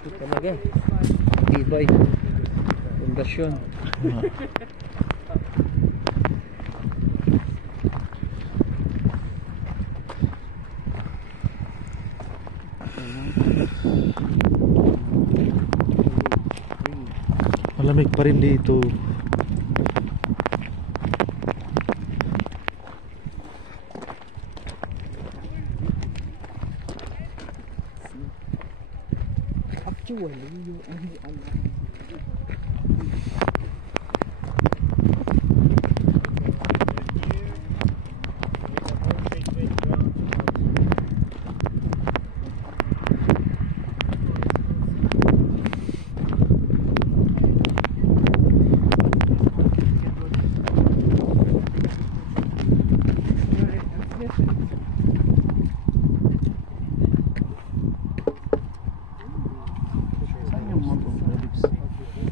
Ito talaga. Tibay. Pundasyon. Malamig pa rin dito. Actually, yung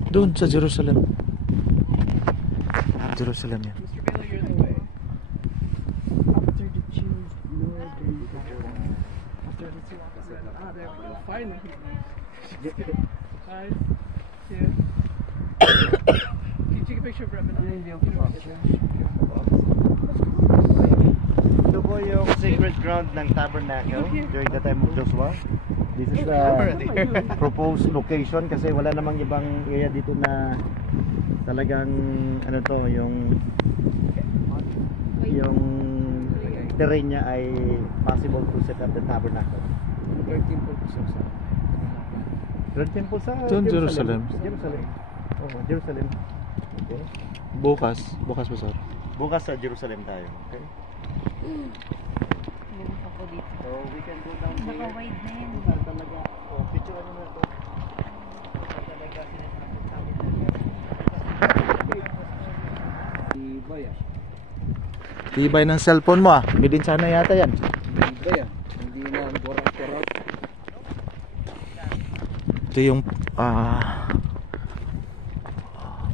Doon sa Jerusalem. Jerusalem yan. Mr. Bailey, you're in the way. After the Jews, after the two opposite. Ah, there we go. Finally. Hi. Yeah. Can you take a picture of Brett? Ito po yung sacred ground ng Tabernacle during the time of Joshua. This is the proposed location kasi wala namang ibang area dito na talagang ano to, yung terrain niya ay possible to set up the tabernacle. Third temple po sa Third temple sa Jerusalem. Jerusalem. Oh, Jerusalem. Okay. Bukas ba sir? Bukas sa Jerusalem tayo. Okay. Meron pa po dito. So we can go down there. Naka-wide na yan. Saan talaga? Oh, picture ano na to. Saan talaga sinasabot namin. Tibay ah. Tibay ng cellphone mo ah. Bidin sana yata yan. Tibay ah. Hindi na borak-borak. Ito yung